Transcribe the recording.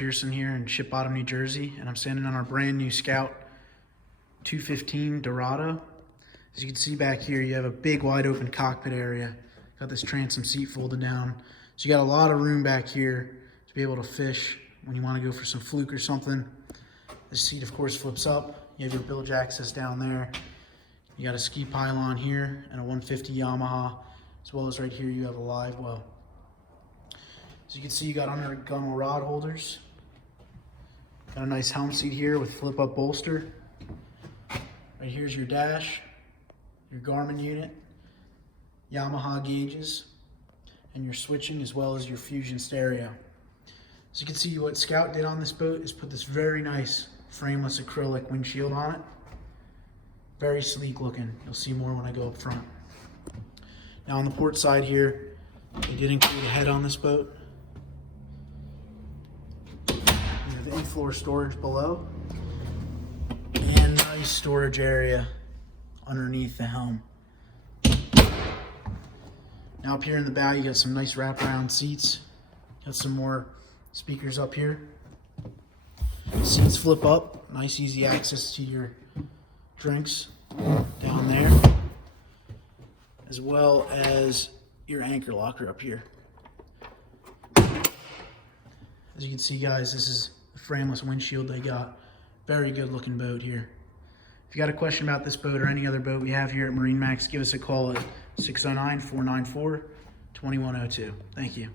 Pearson here in Ship Bottom, New Jersey, and I'm standing on our brand new Scout 215 Dorado. As you can see back here, you have a big wide open cockpit area. Got this transom seat folded down. So you got a lot of room back here to be able to fish when you want to go for some fluke or something. This seat of course flips up. You have your bilge access down there. You got a ski pylon here and a 150 Yamaha, as well as right here you have a live well. As you can see, you got under gunnel rod holders. Got a nice helm seat here with flip up bolster. Right here's your dash, your Garmin unit, Yamaha gauges, and your switching, as well as your Fusion stereo. As you can see, what Scout did on this boat is put this very nice frameless acrylic windshield on it. Very sleek looking. You'll see more when I go up front. Now on the port side here, they did include a head on this boat. You have in-floor storage below and nice storage area underneath the helm. Now up here in the bow, you got some nice wraparound seats. Got some more speakers up here. Seats flip up, nice easy access to your drinks down there, as well as your anchor locker up here. As you can see, guys, this is the frameless windshield they got. Very good looking boat here. If you got a question about this boat or any other boat we have here at MarineMax, give us a call at 609-494-2102. Thank you.